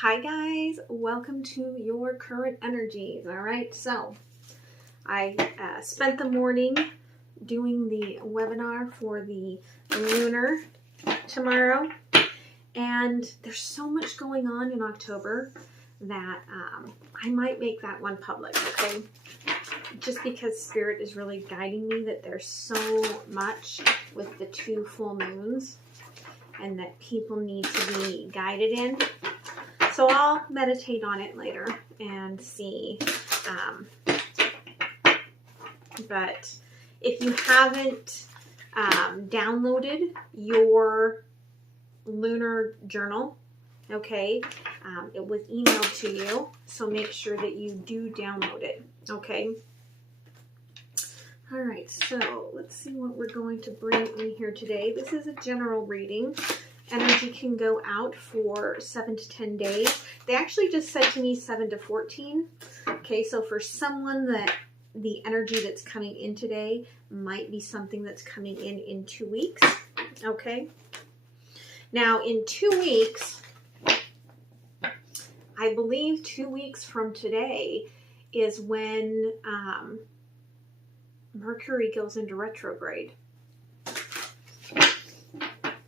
Hi guys, welcome to your current energies. All right, so I spent the morning doing the webinar for the Lunar tomorrow, and there's so much going on in October that I might make that one public, okay? Just because Spirit is really guiding me that there's so much with the 2 full moons and that people need to be guided in. So I'll meditate on it later and see. But if you haven't downloaded your lunar journal, okay, it was emailed to you. So make sure that you do download it, okay? All right, so let's see what we're going to bring in here today. This is a general reading. Energy can go out for 7 to 10 days. They actually just said to me 7 to 14. Okay, so for someone that the energy that's coming in today might be something that's coming in 2 weeks. Okay. Now in 2 weeks, I believe 2 weeks from today is when Mercury goes into retrograde.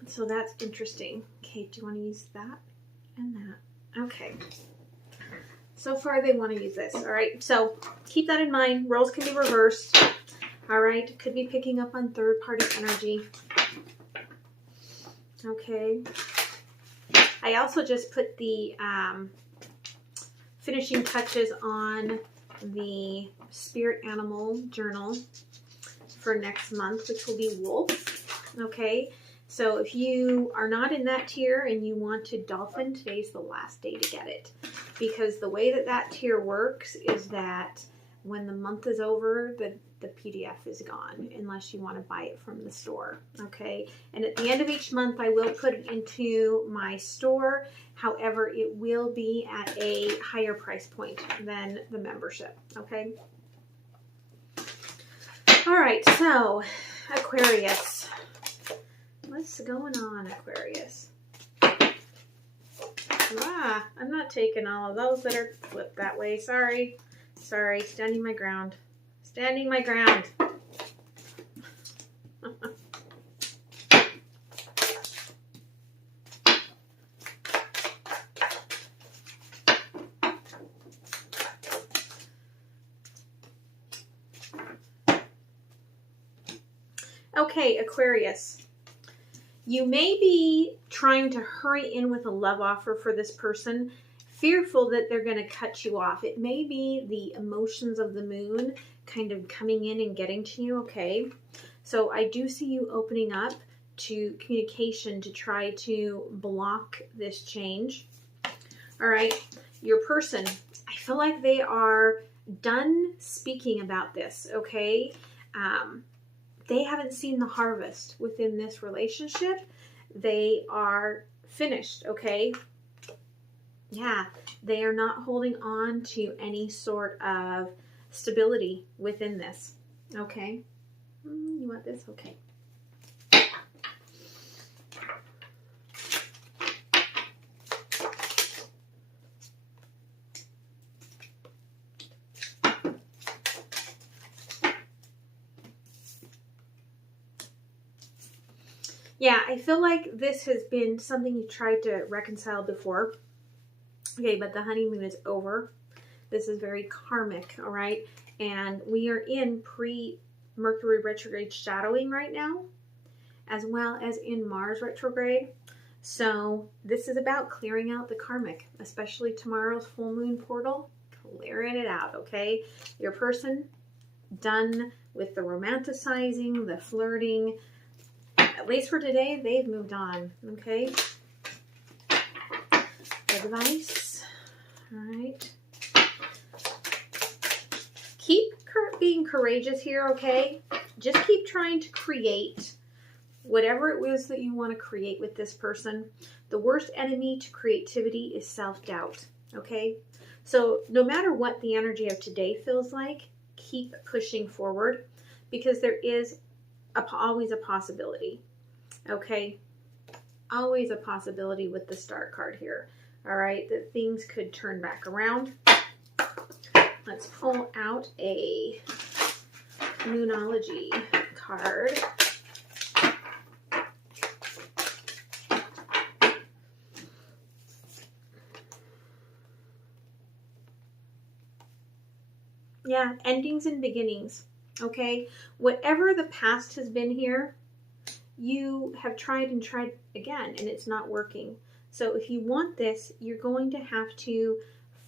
So that's interesting. Okay, do you want to use that and that? Okay. So far they want to use this. All right, so keep that in mind. Roles can be reversed. All right, could be picking up on third-party energy. Okay. I also just put the finishing touches on the spirit animal journal for next month, which will be wolf. Okay. So if you are not in that tier and you want to dolphin, today's the last day to get it. Because the way that that tier works is that when the month is over, the PDF is gone unless you want to buy it from the store. Okay. And at the end of each month, I will put it into my store. However, it will be at a higher price point than the membership. Okay. All right. So Aquarius. What's going on, Aquarius? I'm not taking all of those that are flipped that way. Sorry. Sorry. Standing my ground. Standing my ground. Okay, Aquarius. You may be trying to hurry in with a love offer for this person, fearful that they're going to cut you off. It may be the emotions of the moon kind of coming in and getting to you, okay? So I do see you opening up to communication to try to block this change. All right, your person, I feel like they are done speaking about this, okay? They haven't seen the harvest within this relationship. They are finished, okay? Yeah, they are not holding on to any sort of stability within this, okay? You want this? Okay. Yeah, I feel like this has been something you tried to reconcile before. Okay, but the honeymoon is over. This is very karmic, all right? And we are in pre-Mercury retrograde shadowing right now, as well as in Mars retrograde. So this is about clearing out the karmic, especially tomorrow's full moon portal. Clearing it out, okay? Your person, done with the romanticizing, the flirting. At least for today, they've moved on, okay? Advice, all right? Keep being courageous here, okay? Just keep trying to create whatever it was that you want to create with this person. The worst enemy to creativity is self-doubt, okay? So no matter what the energy of today feels like, keep pushing forward because there is always a possibility. Okay, always a possibility with the Star card here. all right, that things could turn back around. Let's pull out a Moonology card. Yeah, endings and beginnings, okay? Whatever the past has been here, you have tried and tried again, and it's not working. So if you want this, you're going to have to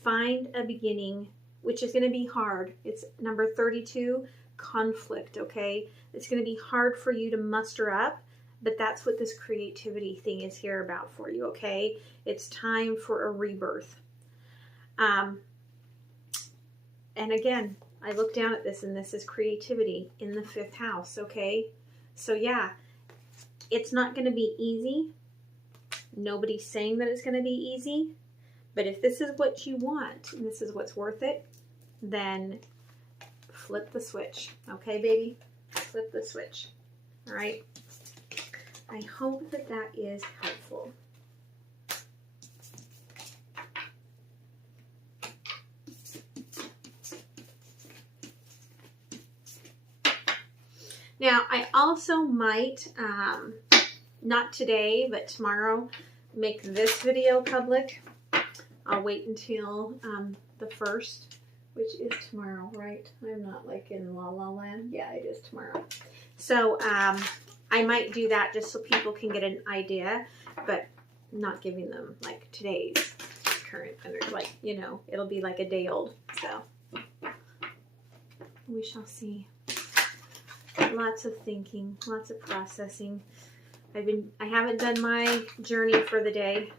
find a beginning, which is going to be hard. It's number 32, conflict, okay? It's going to be hard for you to muster up, but that's what this creativity thing is here about for you, okay? It's time for a rebirth. And again, I look down at this, and this is creativity in the 5th house, okay? So yeah, it's not going to be easy. Nobody's saying that it's going to be easy. But if this is what you want, and this is what's worth it, then flip the switch. Okay, baby? Flip the switch. All right? I hope that that is helpful. Now, I also might, not today, but tomorrow, make this video public. I'll wait until the 1st, which is tomorrow, right? I'm not like in La La Land. Yeah, it is tomorrow. So I might do that just so people can get an idea, but not giving them like today's current, like, you know, it'll be like a day old. So we shall see. Lots of thinking, lots of processing. I haven't done my journey for the day,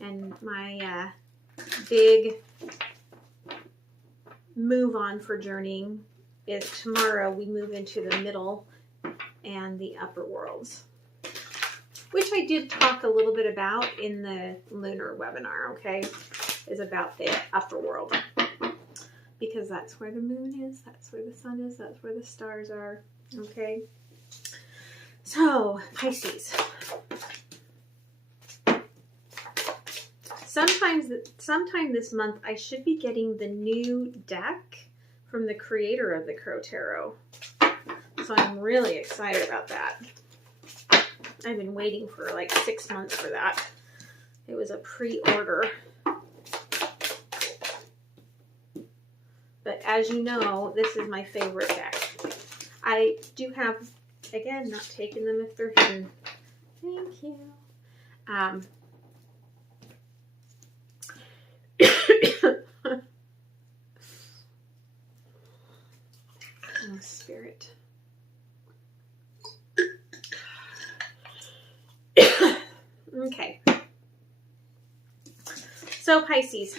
and my big move on for journeying is tomorrow. We move into the middle and the upper worlds, which I did talk a little bit about in the Lunar webinar, okay, is about the upper world, because that's where the moon is, that's where the sun is, that's where the stars are. Okay, so Pisces. Sometime this month, I should be getting the new deck from the creator of the Crow Tarot. So I'm really excited about that. I've been waiting for like 6 months for that. It was a pre-order. But as you know, this is my favorite deck. I do have, again, not taking them if they're hidden. Thank you. Oh, Spirit. Okay. So, Pisces.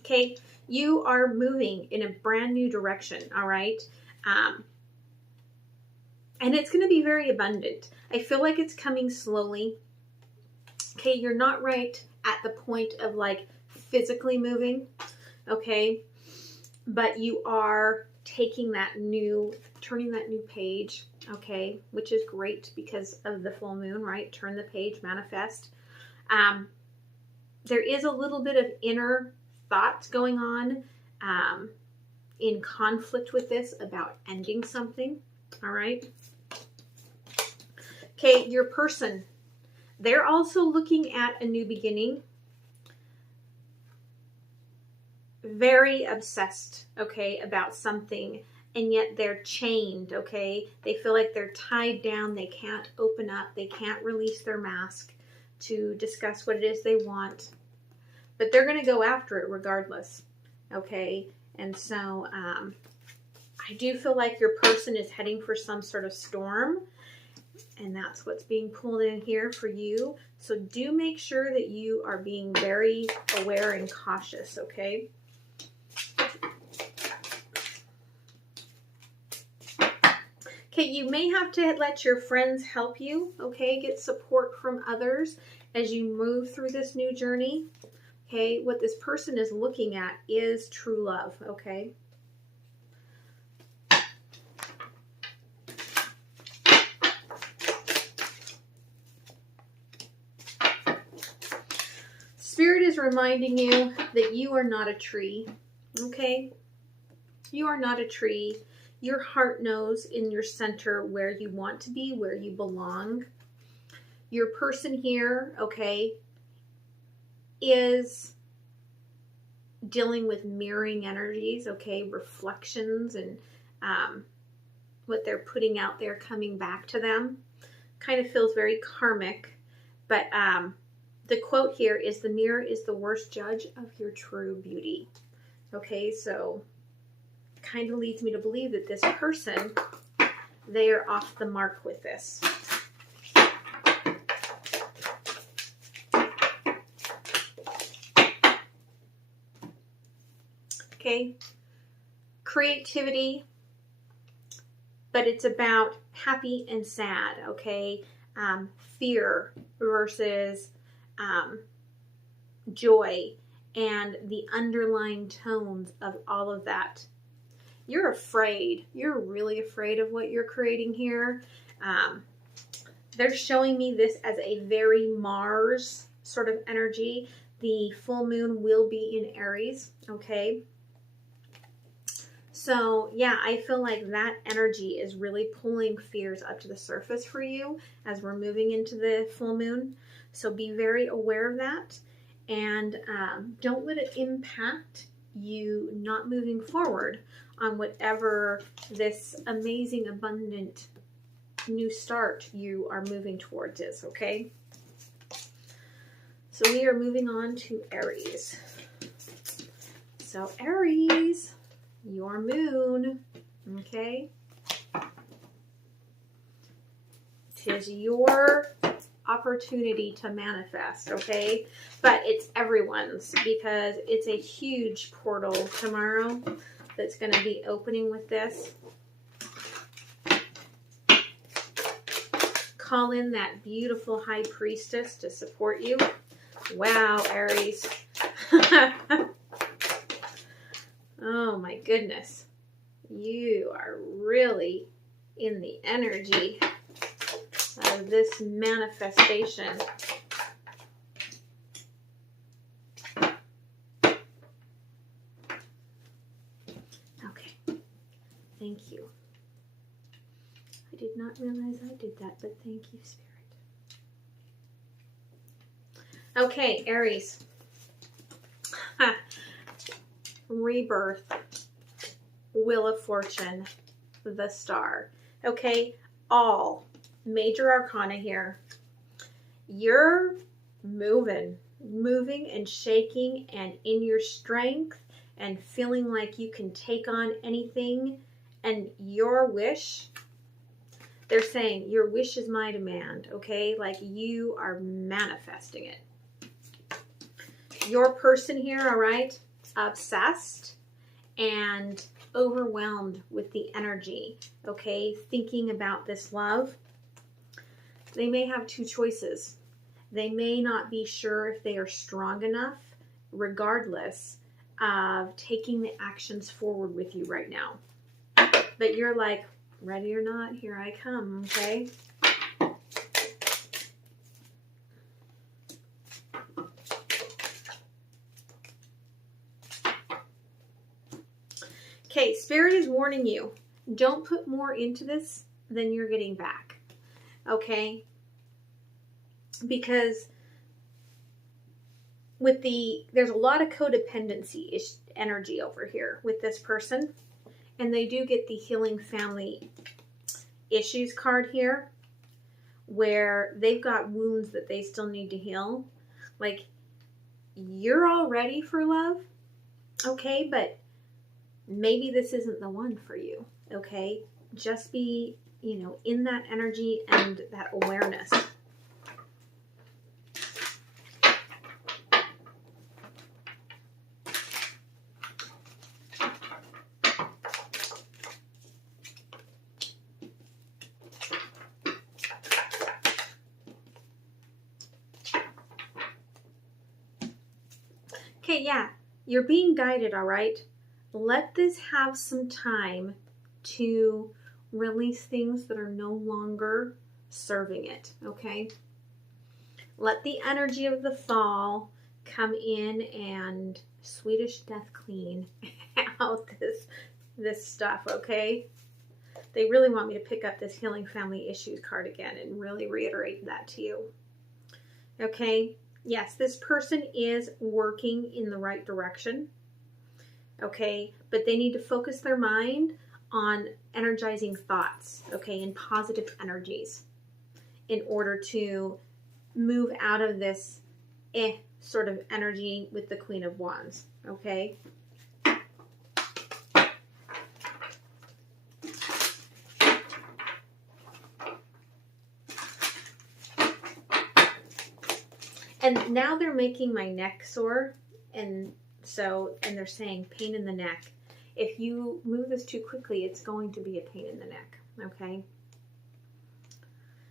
Okay, you are moving in a brand new direction, all right? And it's going to be very abundant. I feel like it's coming slowly. Okay, you're not right at the point of like physically moving, okay? But you are taking that new, turning that new page, okay? Which is great because of the full moon, right? Turn the page, manifest. There is a little bit of inner thoughts going on in conflict with this about ending something, all right? Okay, your person, they're also looking at a new beginning. Very obsessed, okay, about something, and yet they're chained, okay? They feel like they're tied down. They can't open up. They can't release their mask to discuss what it is they want. But they're going to go after it regardless, okay? And so I do feel like your person is heading for some sort of storm, and that's what's being pulled in here for you. So do make sure that you are being very aware and cautious, okay? Okay, you may have to let your friends help you, okay? Get support from others as you move through this new journey. Okay, what this person is looking at is true love, okay? is reminding you that you are not a tree, okay? You are not a tree. Your heart knows in your center where you want to be, where you belong. Your person here, okay, is dealing with mirroring energies, okay, reflections, and what they're putting out there coming back to them. Kind of feels very karmic, but the quote here is, the mirror is the worst judge of your true beauty. Okay, so kind of leads me to believe that this person, they are off the mark with this. Okay, creativity, but it's about happy and sad, okay? Fear versus joy, and the underlying tones of all of that. You're afraid. You're really afraid of what you're creating here. They're showing me this as a very Mars sort of energy. The full moon will be in Aries, okay? So yeah, I feel like that energy is really pulling fears up to the surface for you as we're moving into the full moon. So be very aware of that, and don't let it impact you not moving forward on whatever this amazing, abundant new start you are moving towards is, okay? So we are moving on to Aries. So Aries, your moon, okay? 'Tis your opportunity to manifest, okay? But it's everyone's, because it's a huge portal tomorrow that's going to be opening with this. Call in that beautiful high priestess to support you. Wow, Aries. Oh my goodness. You are really in the energy of this manifestation. Okay. Thank you. I did not realize I did that, but thank you, Spirit. Okay, Aries. Rebirth, Wheel of Fortune, the Star. Okay, all major arcana here. You're moving and shaking and in your strength and feeling like you can take on anything. And your wish, they're saying, your wish is my demand, okay? Like you are manifesting it. Your person here, all right? Obsessed and overwhelmed with the energy, okay? Thinking about this love. They may have two choices. They may not be sure if they are strong enough, regardless of taking the actions forward with you right now. But you're like, ready or not, here I come, okay? Okay, Spirit is warning you. Don't put more into this than you're getting back. Okay? Because with there's a lot of codependency energy over here with this person. And they do get the healing family issues card here, where they've got wounds that they still need to heal. Like, you're all ready for love, okay? But maybe this isn't the one for you, okay? Just be, in that energy and that awareness. Okay, yeah, you're being guided, all right? Let this have some time to release things that are no longer serving it, okay? Let the energy of the fall come in and Swedish death clean out this stuff, okay? They really want me to pick up this Healing Family Issues card again and really reiterate that to you. Okay, yes, this person is working in the right direction, okay, but they need to focus their mind on energizing thoughts, okay, and positive energies in order to move out of this sort of energy with the Queen of Wands, okay? And now they're making my neck sore, and they're saying pain in the neck. If you move this too quickly, it's going to be a pain in the neck, okay?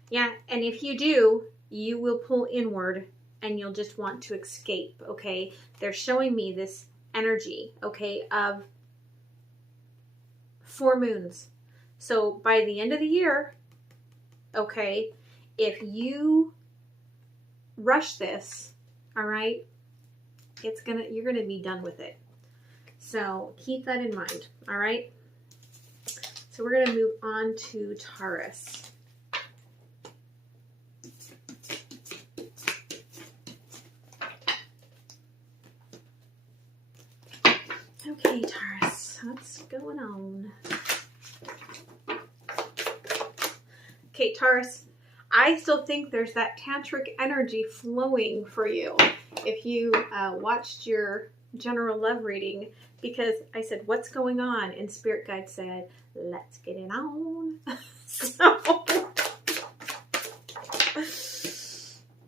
Yeah, and if you do, you will pull inward and you'll just want to escape, okay? They're showing me this energy, okay, of 4 moons. So by the end of the year, okay, if you rush this, all right, you're gonna be done with it. So keep that in mind, all right? So we're gonna move on to Taurus. Okay, Taurus, what's going on? Okay, Taurus, I still think there's that tantric energy flowing for you if you watched your general love reading, because I said, what's going on? And Spirit Guide said, let's get it on. So,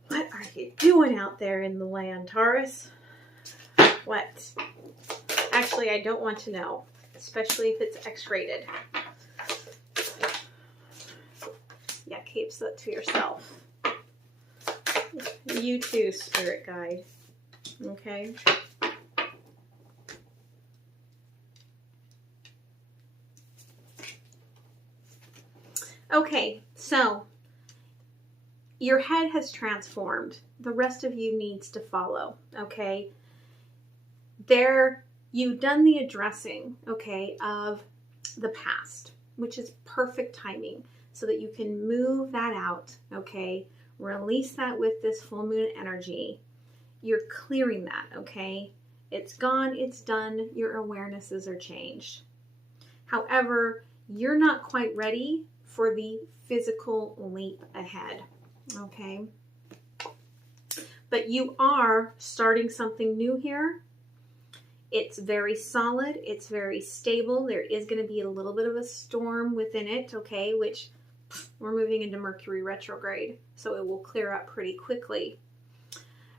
what are you doing out there in the land, Taurus? What? Actually, I don't want to know, especially if it's X-rated. Yeah, keep that to yourself. You too, Spirit Guide. Okay. Okay, so your head has transformed. The rest of you needs to follow, okay? You've done the addressing, okay, of the past, which is perfect timing so that you can move that out, okay? Release that with this full moon energy. You're clearing that, okay? It's gone, it's done, your awarenesses are changed. However, you're not quite ready for the physical leap ahead, okay? But you are starting something new here. It's very solid, it's very stable. There is going to be a little bit of a storm within it, okay, which we're moving into Mercury retrograde, so it will clear up pretty quickly.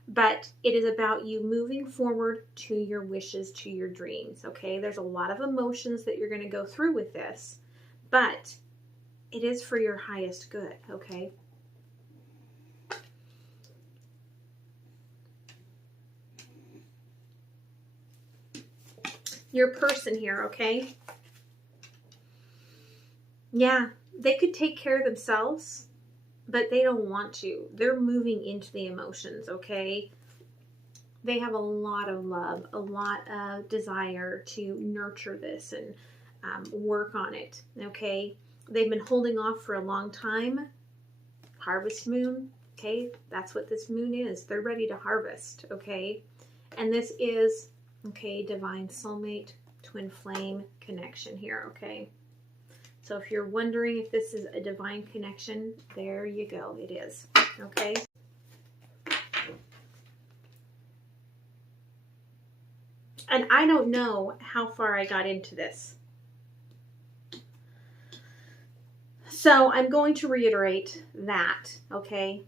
But it is about you moving forward to your wishes, to your dreams, okay? There's a lot of emotions that you're going to go through with this, but it is for your highest good, okay? Your person here, okay? Yeah, they could take care of themselves, but they don't want to. They're moving into the emotions, okay? They have a lot of love, a lot of desire to nurture this and work on it, okay? They've been holding off for a long time. Harvest moon, okay? That's what this moon is. They're ready to harvest, okay? And this is, okay, divine soulmate, twin flame connection here, okay? So if you're wondering if this is a divine connection, there you go. It is, okay? And I don't know how far I got into this. So I'm going to reiterate that, okay?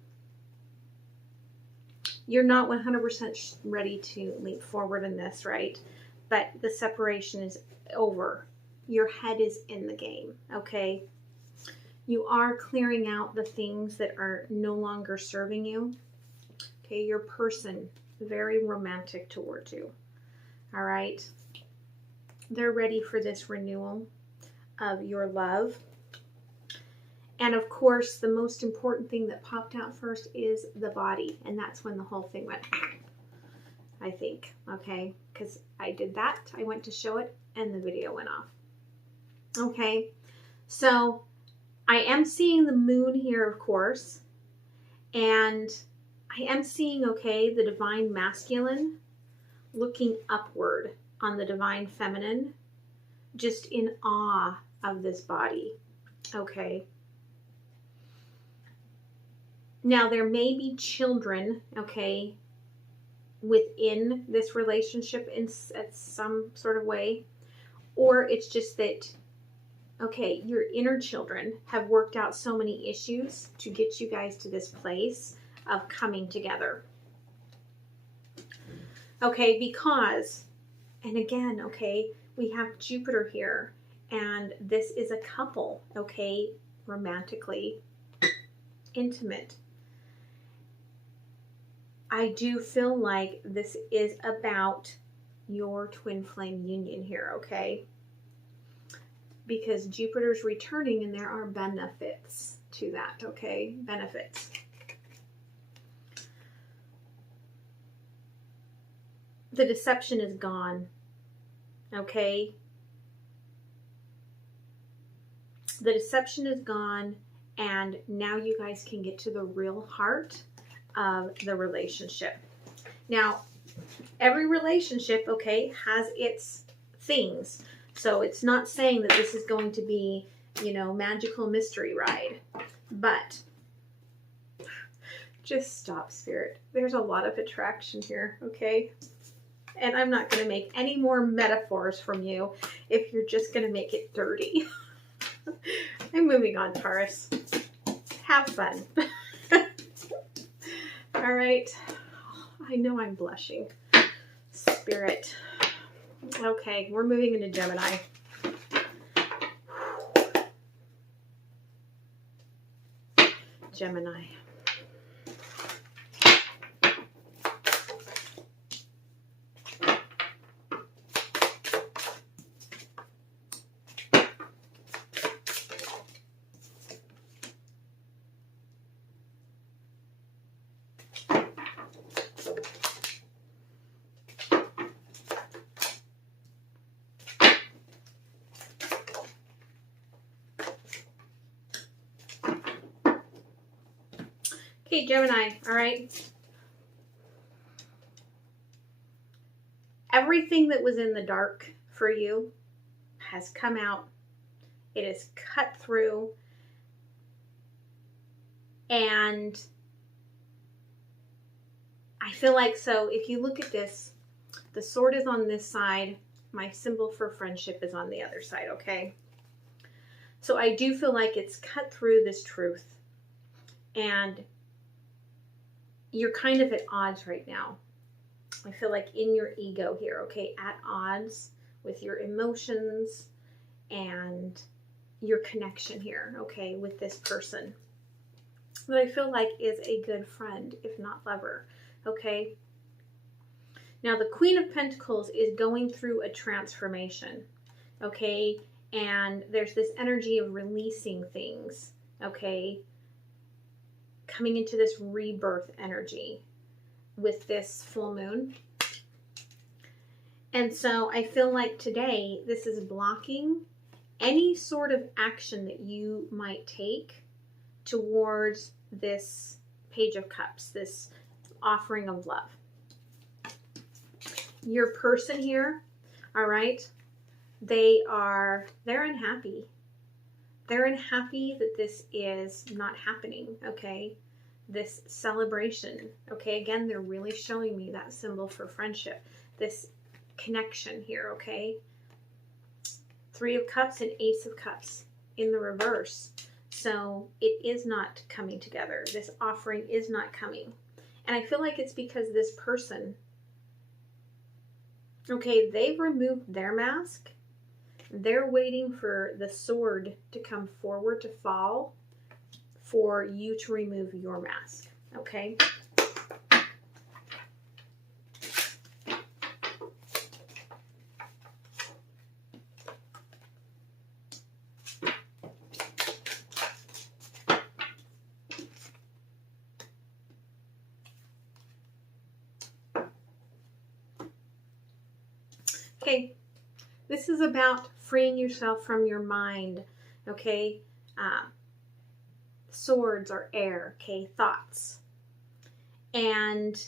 You're not 100% ready to leap forward in this, right? But the separation is over. Your head is in the game, okay? You are clearing out the things that are no longer serving you. Okay, your person, very romantic towards you. All right? They're ready for this renewal of your love. And of course, the most important thing that popped out first is the body. And that's when the whole thing went, I think, okay? Because I did that. I went to show it and the video went off. Okay, so I am seeing the moon here, of course, and I am seeing, okay, the divine masculine looking upward on the divine feminine, just in awe of this body, okay? Now, there may be children, okay, within this relationship in some sort of way, or it's just that, okay, your inner children have worked out so many issues to get you guys to this place of coming together. Okay, because, and again, okay, we have Jupiter here, and this is a couple, okay, romantically intimate. I do feel like this is about your twin flame union here, okay? Because Jupiter's returning and there are benefits to that, okay? Benefits. The deception is gone, okay? The deception is gone, and now you guys can get to the real heart of the relationship. Now, every relationship, okay, has its things. So it's not saying that this is going to be, you know, magical mystery ride, but just stop, Spirit. There's a lot of attraction here, okay? And I'm not going to make any more metaphors from you if you're just going to make it dirty. I'm moving on, Taurus. Have fun. All right. I know I'm blushing. Spirit. Okay, we're moving into Gemini. Gemini. Okay, Gemini, all right. Everything that was in the dark for you has come out. It is cut through. And I feel like, so if you look at this, the sword is on this side. My symbol for friendship is on the other side, okay? So I do feel like it's cut through this truth. And you're kind of at odds right now. I feel like in your ego here, okay, at odds with your emotions and your connection here, okay, with this person that I feel like is a good friend, if not lover, okay? Now, the Queen of Pentacles is going through a transformation, okay? And there's this energy of releasing things, okay? Coming into this rebirth energy with this full moon. And so I feel like today this is blocking any sort of action that you might take towards this Page of Cups, this offering of love. Your person here, all right, they're unhappy. They're unhappy that this is not happening, okay? This celebration, okay? Again, they're really showing me that symbol for friendship, this connection here, okay? Three of Cups and Ace of Cups in the reverse. So it is not coming together. This offering is not coming. And I feel like it's because this person, okay, they've removed their mask. They're waiting for the sword to come forward to fall for you to remove your mask, okay? Okay, this is about freeing yourself from your mind, okay? Swords are air, okay? Thoughts. And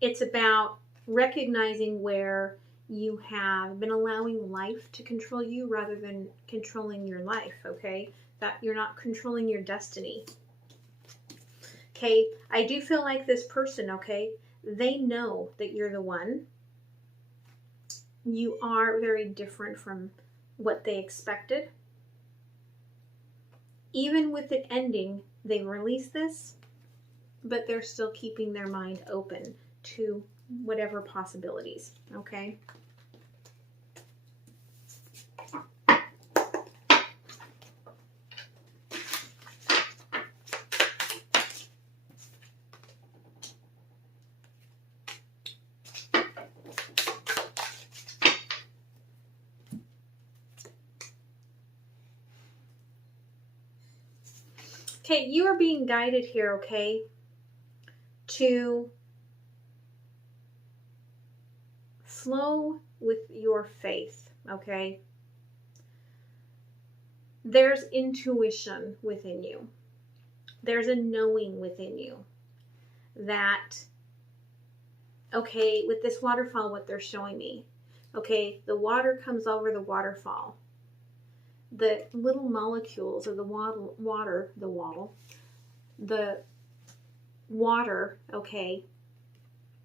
it's about recognizing where you have been allowing life to control you rather than controlling your life, okay? That you're not controlling your destiny. Okay, I do feel like this person, okay, they know that you're the one. You are very different from what they expected. Even with it ending, they release this, but they're still keeping their mind open to whatever possibilities, okay? Okay, you are being guided here, okay, to flow with your faith, okay? There's intuition within you. There's a knowing within you that, okay, with this waterfall, what they're showing me, okay, the water comes over the waterfall. The little molecules of the water, okay,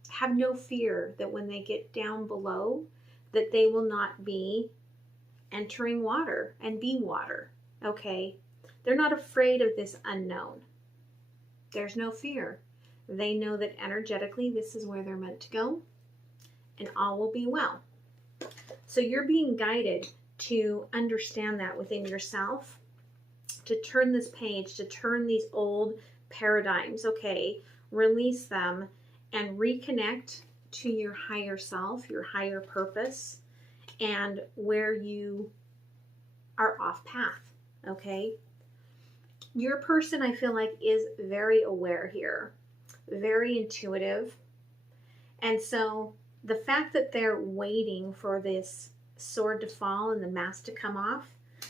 have no fear that when they get down below, that they will not be entering water and be water, okay? They're not afraid of this unknown. There's no fear. They know that energetically this is where they're meant to go and all will be well. So you're being guided to understand that within yourself, to turn this page, to turn these old paradigms, okay, release them and reconnect to your higher self, your higher purpose, and where you are off path, okay? Your person, I feel like, is very aware here, very intuitive. And so the fact that they're waiting for this sword to fall and the mask to come off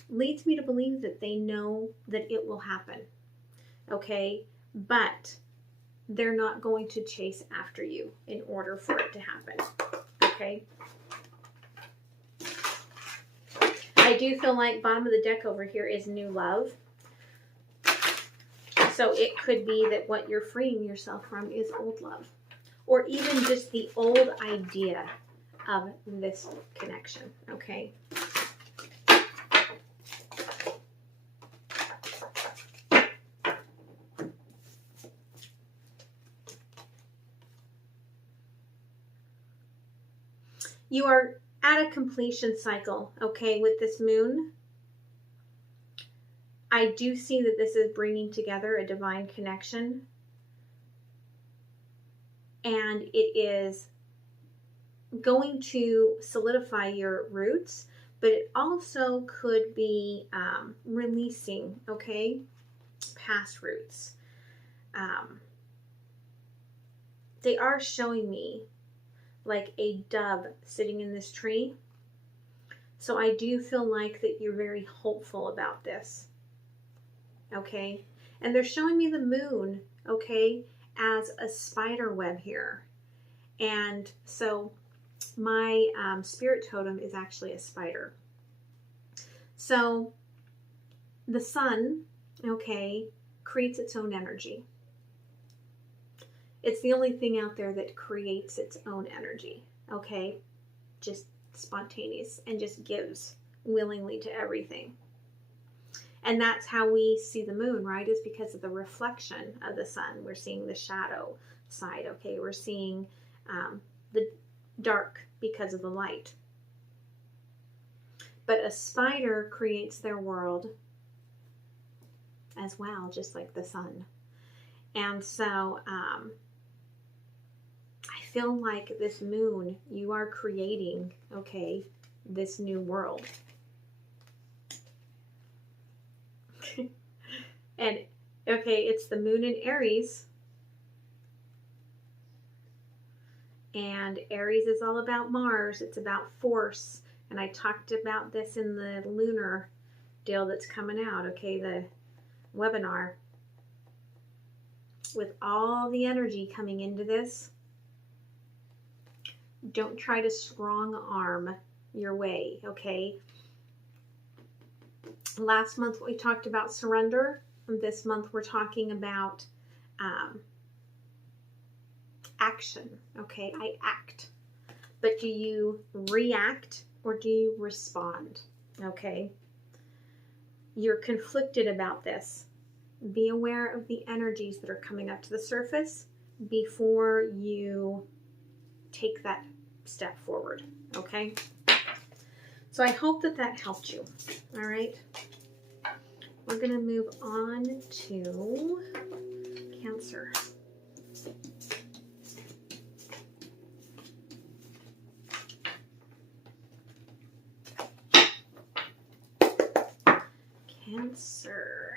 leads me to believe that they know that it will happen, okay? But they're not going to chase after you in order for it to happen, okay? I do feel like bottom of the deck over here is new love. So it could be that what you're freeing yourself from is old love, or even just the old idea of this connection, okay? You are at a completion cycle, okay, with this moon. I do see that this is bringing together a divine connection, and it is going to solidify your roots, but it also could be releasing, okay, past roots. They are showing me like a dove sitting in this tree. So I do feel like that you're very hopeful about this, okay? And they're showing me the moon, okay, as a spider web here. And so my spirit totem is actually a spider. So the sun, okay, creates its own energy. It's the only thing out there that creates its own energy, okay? Just spontaneous and just gives willingly to everything. And that's how we see the moon, right? Is because of the reflection of the sun. We're seeing the shadow side, okay? We're seeing the dark because of the light. But a spider creates their world as well, just like the sun. And so I feel like this moon, you are creating, okay, this new world. And, okay, it's the moon in Aries. And Aries is all about Mars. It's about force. And I talked about this in the Lunar deal that's coming out, okay, the webinar. With all the energy coming into this, don't try to strong arm your way, okay? Last month we talked about surrender. This month we're talking about action, okay? I act. But do you react or do you respond, okay? You're conflicted about this. Be aware of the energies that are coming up to the surface before you take that step forward, okay? So I hope that that helped you, all right? We're going to move on to Cancer. Cancer.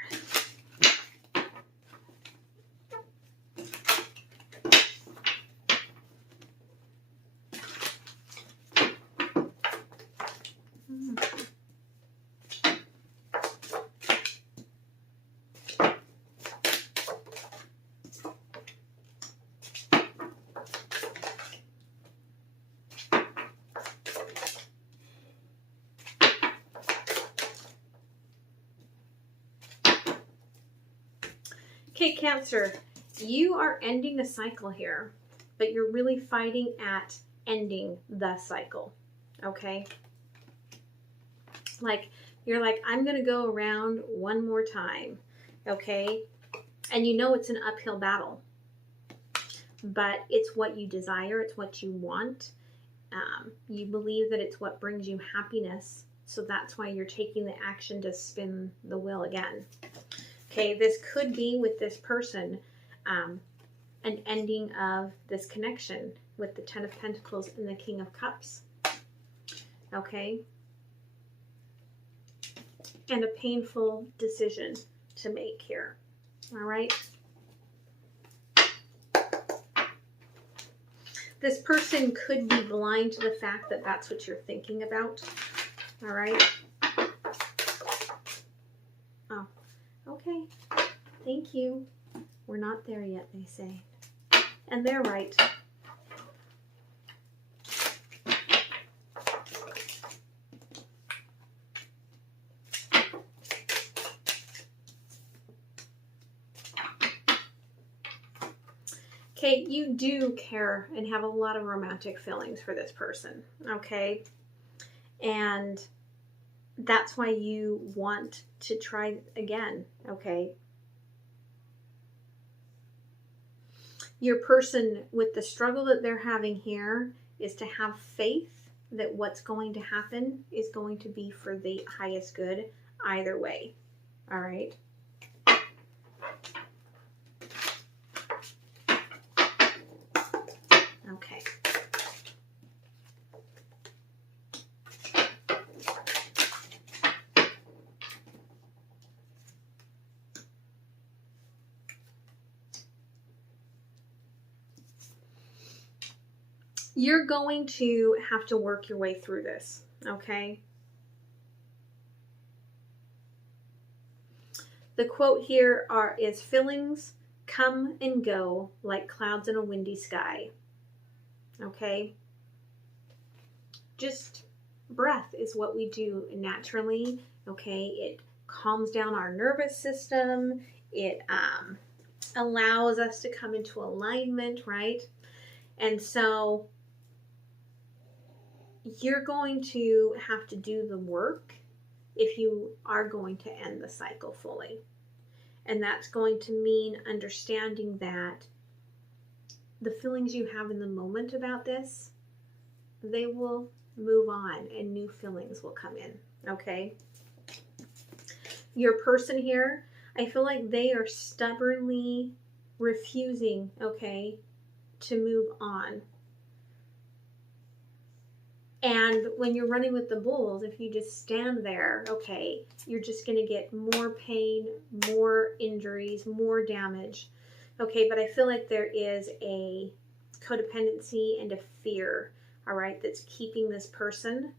Okay, Cancer, you are ending a cycle here, but you're really fighting at ending the cycle, okay? Like, you're like, I'm going to go around one more time, okay? And you know it's an uphill battle, but it's what you desire, it's what you want. You believe that it's what brings you happiness, so that's why you're taking the action to spin the wheel again. Okay, this could be with this person, an ending of this connection with the Ten of Pentacles and the King of Cups. Okay? And a painful decision to make here. All right? This person could be blind to the fact that that's what you're thinking about. All right? Oh. Okay, thank you. We're not there yet, they say. And they're right. Okay, you do care and have a lot of romantic feelings for this person, okay? And that's why you want to try again, okay? Your person, with the struggle that they're having here, is to have faith that what's going to happen is going to be for the highest good either way, all right? Okay. You're going to have to work your way through this, okay? The quote here is feelings come and go like clouds in a windy sky, okay? Just breath is what we do naturally, okay? It calms down our nervous system. It allows us to come into alignment, right? And so you're going to have to do the work if you are going to end the cycle fully. And that's going to mean understanding that the feelings you have in the moment about this, they will move on and new feelings will come in, okay? Your person here, I feel like they are stubbornly refusing, okay, to move on. And when you're running with the bulls, if you just stand there, okay, you're just going to get more pain, more injuries, more damage. Okay, but I feel like there is a codependency and a fear, all right, that's keeping this person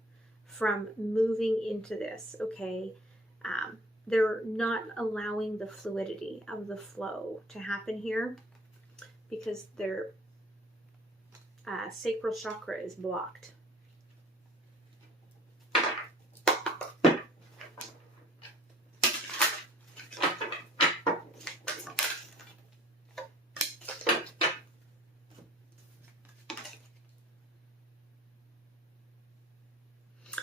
from moving into this, okay? They're not allowing the fluidity of the flow to happen here because their sacral chakra is blocked.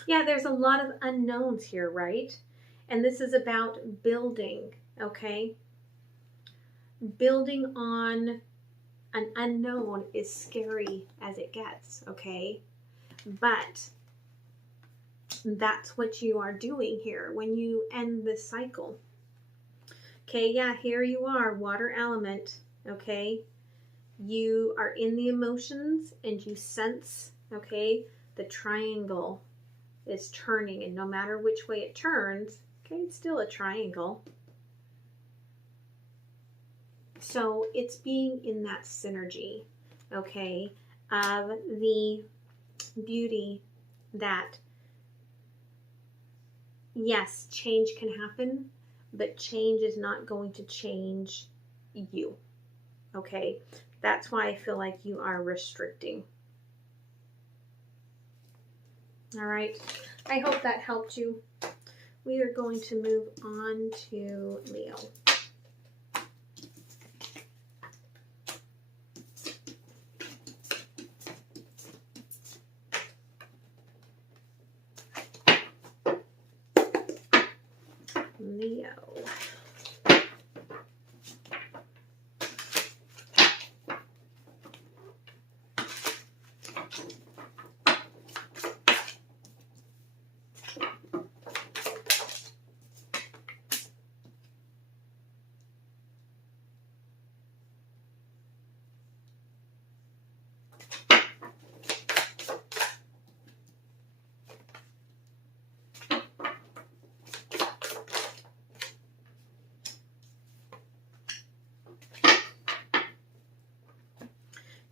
Yeah, there's a lot of unknowns here, right? And this is about building, okay? Building on an unknown is scary as it gets, okay? But that's what you are doing here when you end this cycle. Okay, yeah, here you are, water element, okay? You are in the emotions and you sense, okay, the triangle is turning, and no matter which way it turns, okay, it's still a triangle. So it's being in that synergy, okay, of the beauty that, yes, change can happen, but change is not going to change you, okay? That's why I feel like you are restricting. All right, I hope that helped you. We are going to move on to Leo. Leo.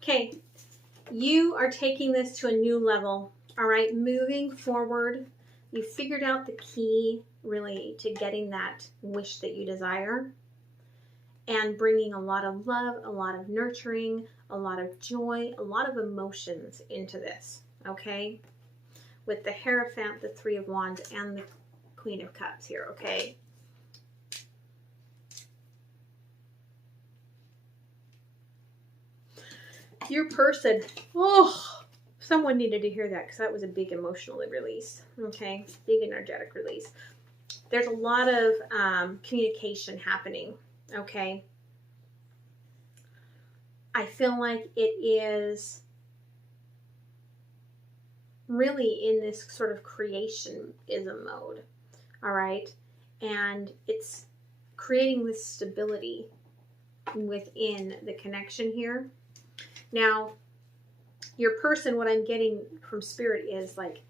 Okay, you are taking this to a new level, all right? Moving forward, you figured out the key, really, to getting that wish that you desire and bringing a lot of love, a lot of nurturing, a lot of joy, a lot of emotions into this, okay? With the Hierophant, the Three of Wands, and the Queen of Cups here, okay? Your person, oh, someone needed to hear that because that was a big emotional release, okay? Big energetic release. There's a lot of communication happening, okay? I feel like it is really in this sort of creationism mode, all right? And it's creating this stability within the connection here. Now, your person, what I'm getting from Spirit is like,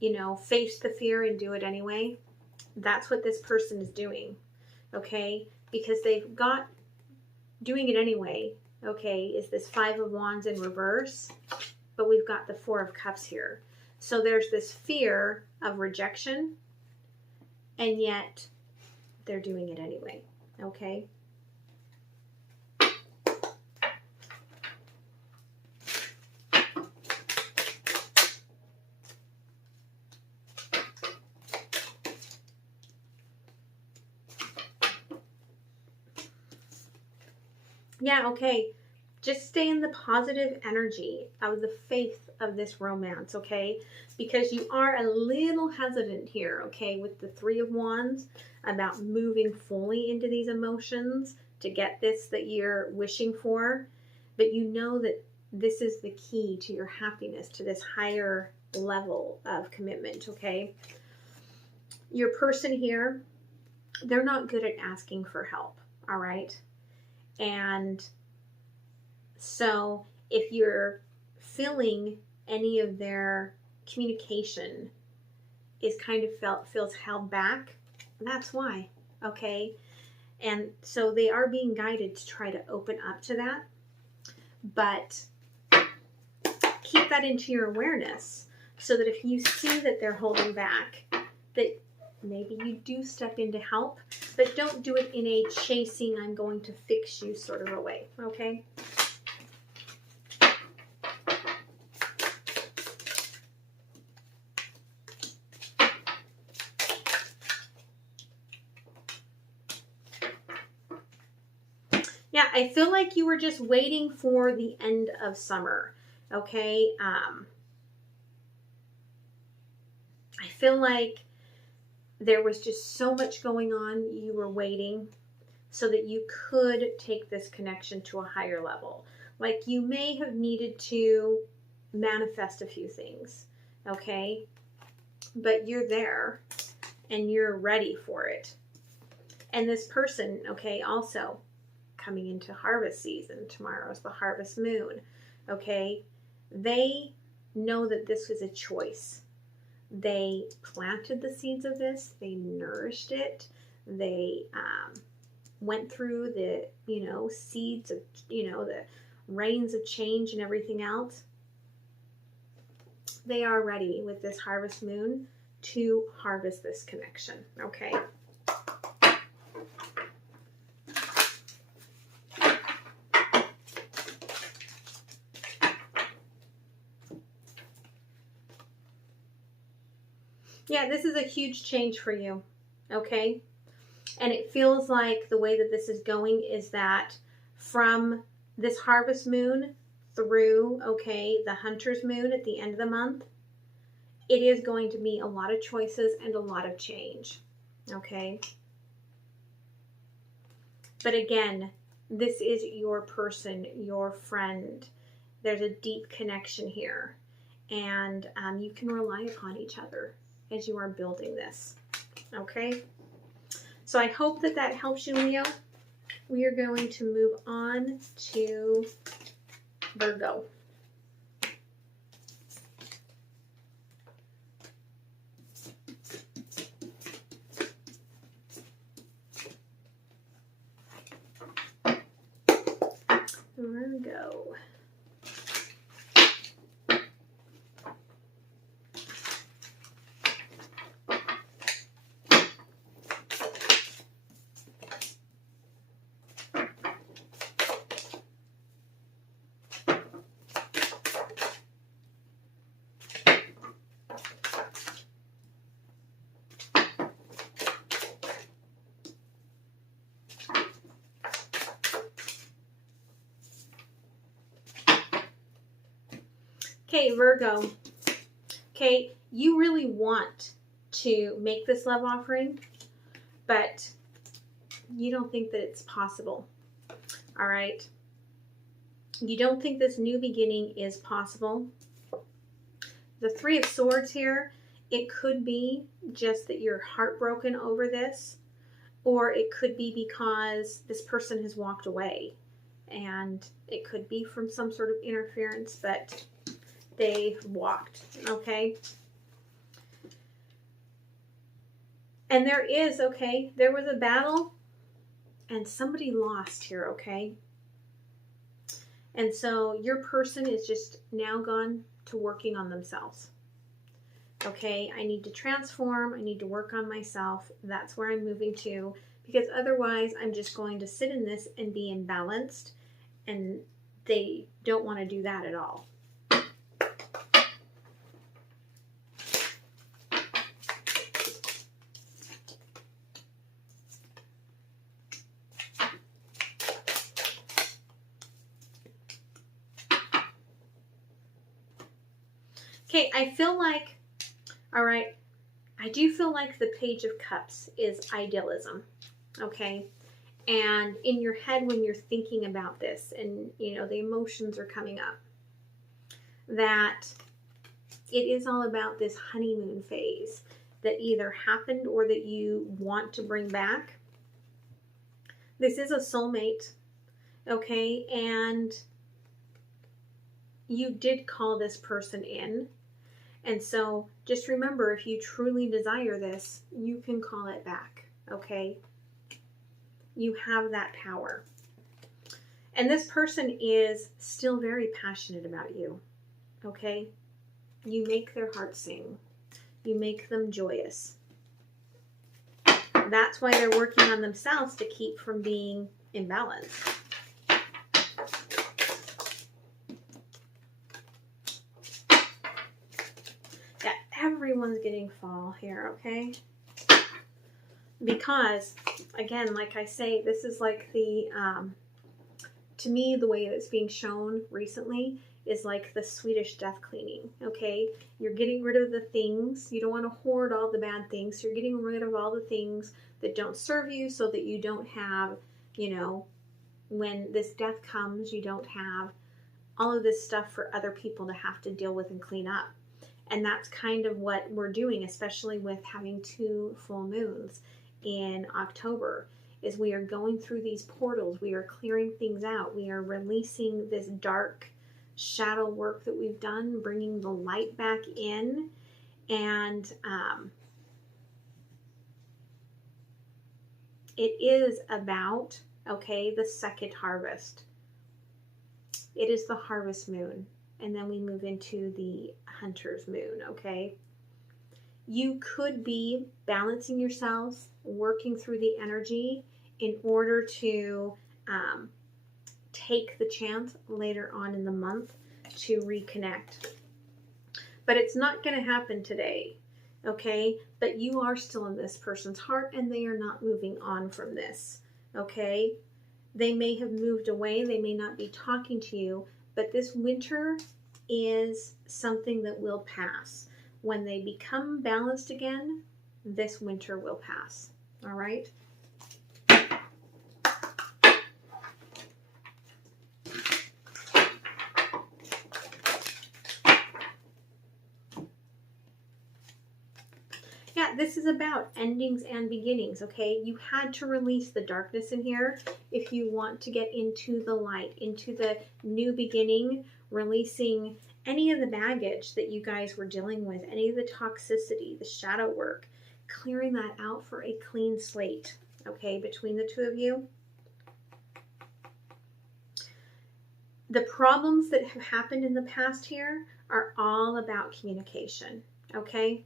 you know, face the fear and do it anyway. That's what this person is doing, okay? Because they've got doing it anyway, okay, is this Five of Wands in reverse, but we've got the Four of Cups here. So there's this fear of rejection, and yet they're doing it anyway, okay? Yeah, okay. Just stay in the positive energy of the faith of this romance, okay? Because you are a little hesitant here, okay, with the Three of Wands about moving fully into these emotions to get this that you're wishing for. But you know that this is the key to your happiness, to this higher level of commitment, okay? Your person here, they're not good at asking for help, all right? And so if you're feeling any of their communication is kind of feels held back, that's why, okay? And so they are being guided to try to open up to that. but keep that into your awareness so that if you see that they're holding back, that maybe you do step in to help, but don't do it in a chasing, I'm going to fix you sort of a way, okay? Yeah, I feel like you were just waiting for the end of summer, okay? I feel like there was just so much going on, you were waiting so that you could take this connection to a higher level. Like you may have needed to manifest a few things, okay? But you're there and you're ready for it. And this person, okay, also coming into harvest season, tomorrow's the harvest moon, okay? They know that this was a choice. They planted the seeds of this, they nourished it, they went through the, seeds of, the rains of change and everything else. They are ready with this harvest moon to harvest this connection, okay? Yeah, this is a huge change for you, okay? And it feels like the way that this is going is that from this harvest moon through, okay, the hunter's moon at the end of the month, it is going to be a lot of choices and a lot of change, okay? But again, this is your person, your friend. There's a deep connection here, and you can rely upon each other as you are building this, okay? So I hope that that helps you, Leo. We are going to move on to Virgo. Virgo. Okay, Virgo. Okay, you really want to make this love offering, but you don't think that it's possible. All right? You don't think this new beginning is possible. The Three of Swords here, it could be just that you're heartbroken over this, or it could be because this person has walked away, and it could be from some sort of interference, but they walked, okay? And there is, okay, there was a battle and somebody lost here, okay? And so your person is just now gone to working on themselves. Okay, I need to transform, I need to work on myself. That's where I'm moving to, because otherwise I'm just going to sit in this and be imbalanced, and they don't want to do that at all. Okay, I feel like, all right, I do feel like the Page of Cups is idealism, okay? And in your head when you're thinking about this and, the emotions are coming up, that it is all about this honeymoon phase that either happened or that you want to bring back. This is a soulmate, okay? And you did call this person in. And so just remember, if you truly desire this, you can call it back, okay? You have that power. And this person is still very passionate about you, okay? You make their heart sing. You make them joyous. That's why they're working on themselves to keep from being imbalanced. Yeah, everyone's getting fall here, okay? Because, again, like I say, this is like the, to me, the way it's being shown recently is like the Swedish death cleaning, okay? You're getting rid of the things. You don't want to hoard all the bad things. You're getting rid of all the things that don't serve you so that you don't have, you know, when this death comes, you don't have all of this stuff for other people to have to deal with and clean up. And that's kind of what we're doing, especially with having 2 full moons in October, is we are going through these portals. We are clearing things out. We are releasing this dark shadow work that we've done, bringing the light back in. And it is about, okay, the second harvest. It is the harvest moon. And then we move into the hunter's moon, okay? You could be balancing yourselves, working through the energy in order to take the chance later on in the month to reconnect. But it's not going to happen today, okay? But you are still in this person's heart and they are not moving on from this, okay? They may have moved away. They may not be talking to you, but this winter is something that will pass. When they become balanced again, this winter will pass. All right? Yeah, this is about endings and beginnings, okay? You had to release the darkness in here if you want to get into the light, into the new beginning, releasing any of the baggage that you guys were dealing with, any of the toxicity, the shadow work, clearing that out for a clean slate, okay, between the 2 of you. The problems that have happened in the past here are all about communication, okay?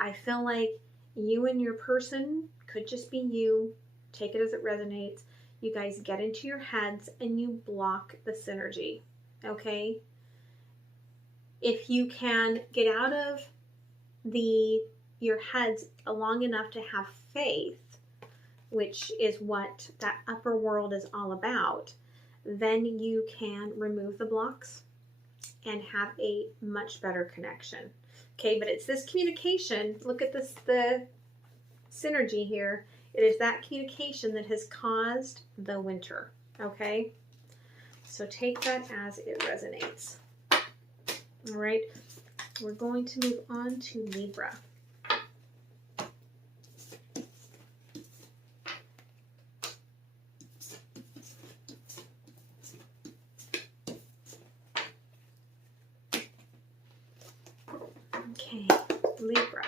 I feel like you and your person could just be you. Take it as it resonates. You guys get into your heads and you block the synergy, okay? If you can get out of your heads long enough to have faith, which is what that upper world is all about, then you can remove the blocks and have a much better connection. Okay, but it's this communication. Look at this, the synergy here. It is that communication that has caused the winter. Okay, so take that as it resonates. All right, we're going to move on to Libra. Okay, Libra.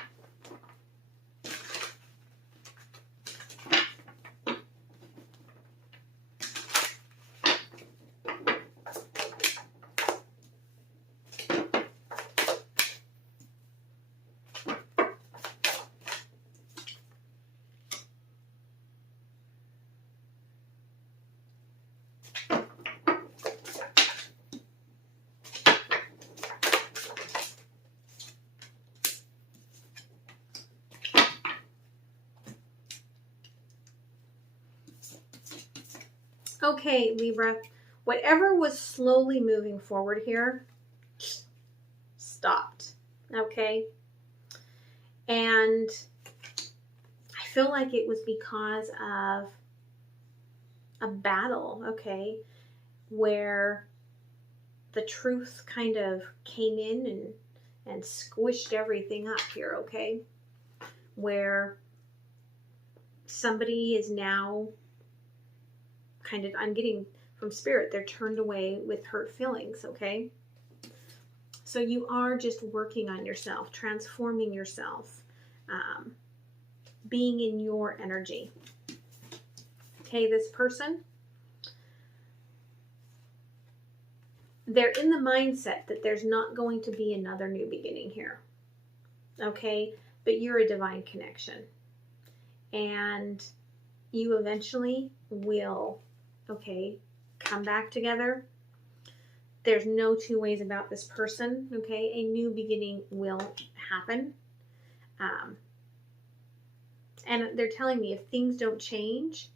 Okay, Libra, whatever was slowly moving forward here stopped, okay? And I feel like it was because of a battle, okay, where the truth kind of came in and squished everything up here, okay? Where somebody is now kind of, I'm getting from spirit, they're turned away with hurt feelings, okay? So you are just working on yourself, transforming yourself, being in your energy. Okay, this person, they're in the mindset that there's not going to be another new beginning here. Okay? But you're a divine connection. And you eventually will, okay, come back together. There's no two ways about this person, okay? A new beginning will happen. And they're telling me if things don't change,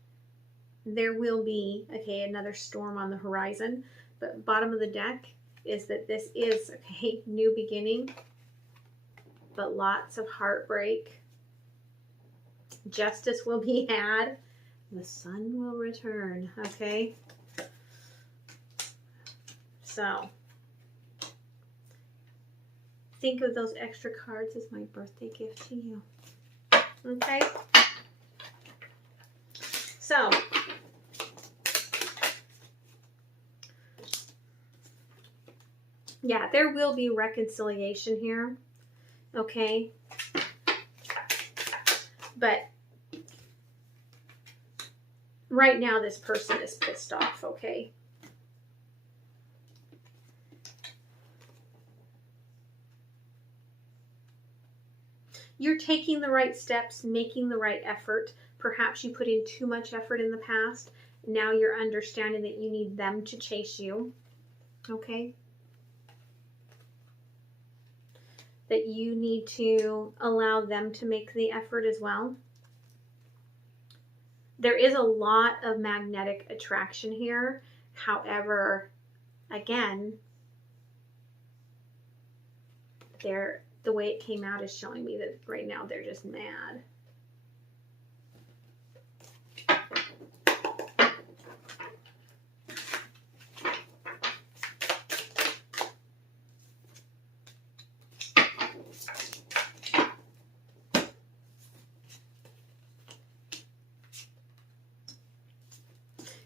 there will be, okay, another storm on the horizon. But bottom of the deck is that this is, okay, new beginning, but lots of heartbreak. Justice will be had. The sun will return, okay? So, think of those extra cards as my birthday gift to you. Okay? So, yeah, there will be reconciliation here. Okay? But right now this person is pissed off, okay? You're taking the right steps, making the right effort. Perhaps you put in too much effort in the past. Now you're understanding that you need them to chase you. Okay? That you need to allow them to make the effort as well. There is a lot of magnetic attraction here. However, again, the way it came out is showing me that right now they're just mad.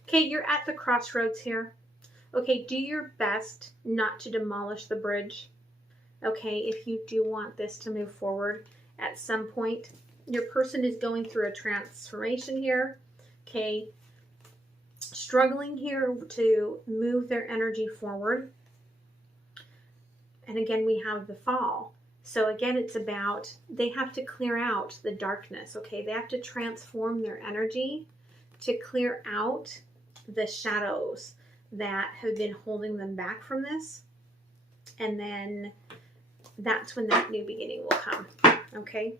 Okay, you're at the crossroads here. Okay, do your best not to demolish the bridge. Okay, if you do want this to move forward at some point. Your person is going through a transformation here. Okay, struggling here to move their energy forward. And again, we have the fall. So again, it's about, they have to clear out the darkness. Okay, they have to transform their energy to clear out the shadows that have been holding them back from this. And then that's when that new beginning will come. Okay.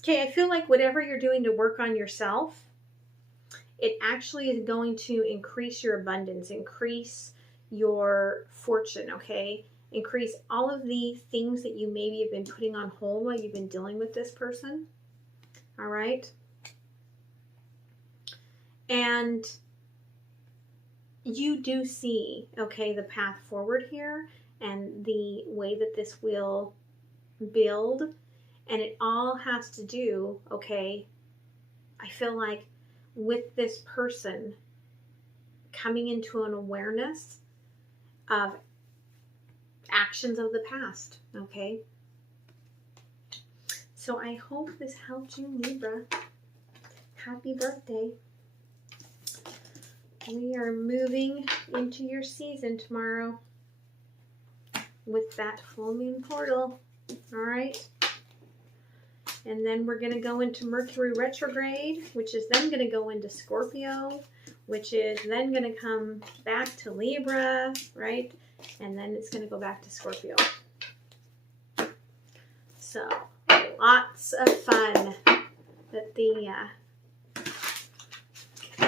Okay, I feel like whatever you're doing to work on yourself, it actually is going to increase your abundance, increase your fortune, okay? Increase all of the things that you maybe have been putting on hold while you've been dealing with this person, all right? And you do see, okay, the path forward here and the way that this will build, and it all has to do, okay, I feel like with this person coming into an awareness of actions of the past, okay? So I hope this helped you, Libra. Happy birthday. We are moving into your season tomorrow with that full moon portal, all right? And then we're going to go into Mercury retrograde, which is then going to go into Scorpio, which is then going to come back to Libra, right? And then it's going to go back to Scorpio. So, lots of fun that the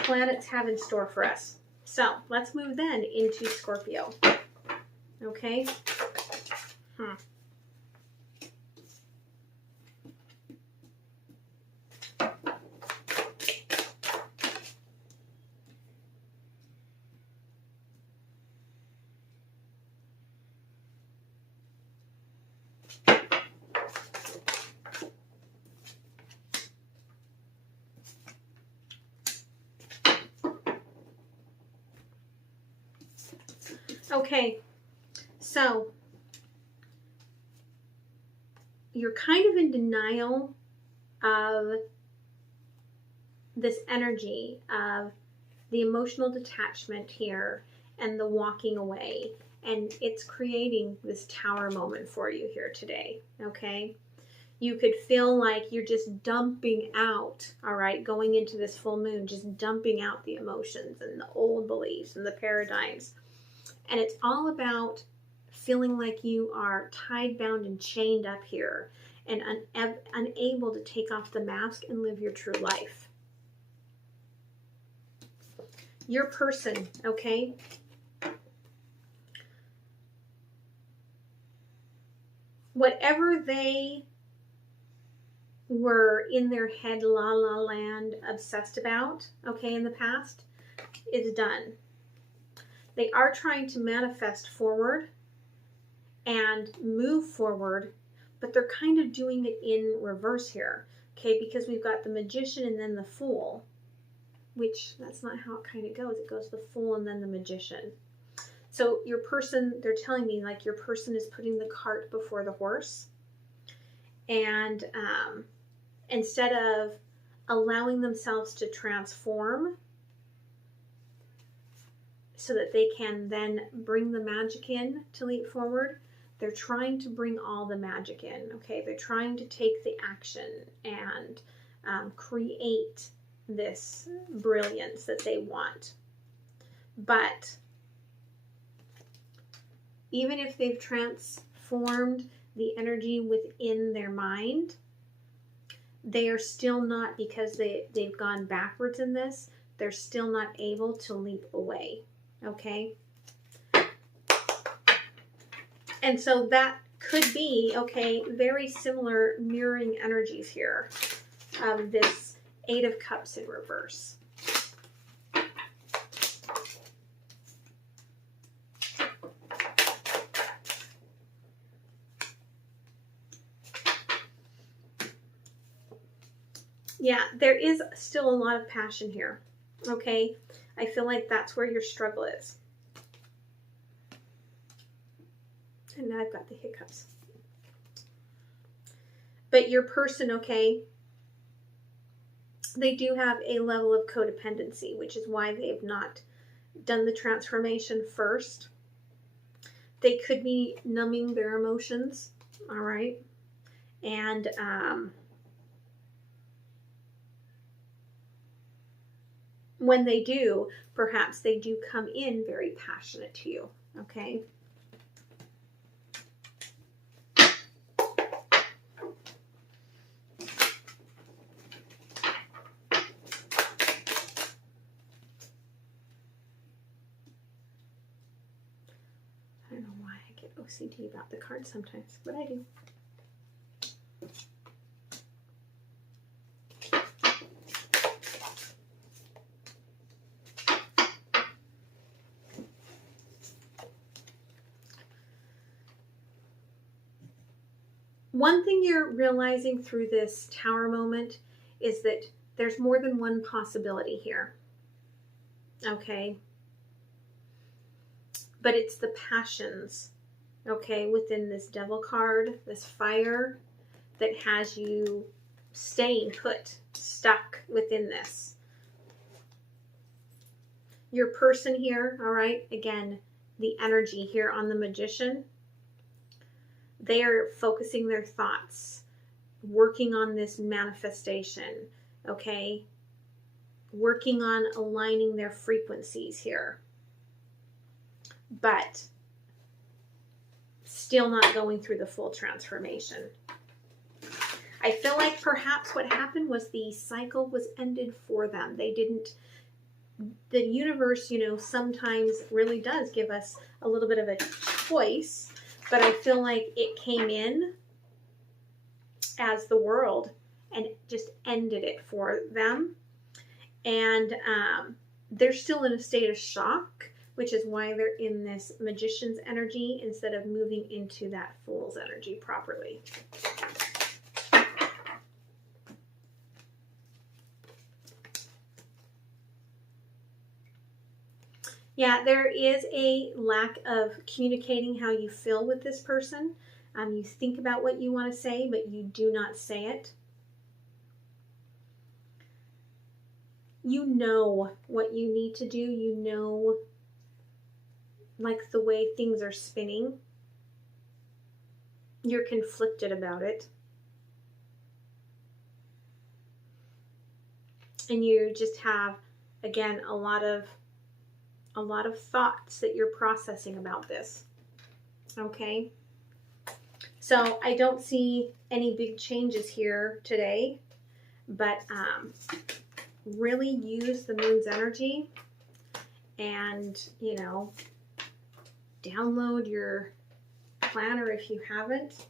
planets have in store for us. So, let's move then into Scorpio. Okay? Okay, So you're kind of in denial of this energy of the emotional detachment here and the walking away. And it's creating this tower moment for you here today, okay? You could feel like you're just dumping out, all right, going into this full moon, just dumping out the emotions and the old beliefs and the paradigms. And it's all about feeling like you are tied, bound, and chained up here and unable to take off the mask and live your true life. Your person, okay? Whatever they were in their head, la la land, obsessed about, okay, in the past, is done. They are trying to manifest forward and move forward, but they're kind of doing it in reverse here, okay, because we've got the Magician and then the Fool, which that's not how it kind of goes. It goes the Fool and then the Magician. So your person, they're telling me like your person is putting the cart before the horse, and instead of allowing themselves to transform so that they can then bring the magic in to leap forward, they're trying to bring all the magic in, okay? They're trying to take the action and create this brilliance that they want. But even if they've transformed the energy within their mind, they are still not, because they've gone backwards in this, they're still not able to leap away, okay? And so that could be, okay, very similar mirroring energies here of this Eight of Cups in reverse. Yeah, there is still a lot of passion here, okay? I feel like that's where your struggle is. And now I've got the hiccups. But your person, okay, they do have a level of codependency, which is why they have not done the transformation first. They could be numbing their emotions, all right? And when they do, perhaps they do come in very passionate to you, okay? I don't know why I get OCD about the cards sometimes, but I do. One thing you're realizing through this tower moment is that there's more than one possibility here, okay? But it's the passions, okay, within this Devil card, this fire, that has you staying put, stuck within this. Your person here, all right, again, the energy here on the Magician, they are focusing their thoughts, working on this manifestation, okay? Working on aligning their frequencies here. But still not going through the full transformation. I feel like perhaps what happened was the cycle was ended for them. They didn't, the universe, you know, sometimes really does give us a little bit of a choice, but I feel like it came in as the world and just ended it for them. And they're still in a state of shock, which is why they're in this Magician's energy instead of moving into that Fool's energy properly. Yeah, there is a lack of communicating how you feel with this person. You think about what you want to say, but you do not say it. You know what you need to do. You know, like, the way things are spinning. You're conflicted about it. And you just have, again, a lot of thoughts that you're processing about this. Okay? So I don't see any big changes here today, but really use the moon's energy and, you know, download your planner if you haven't.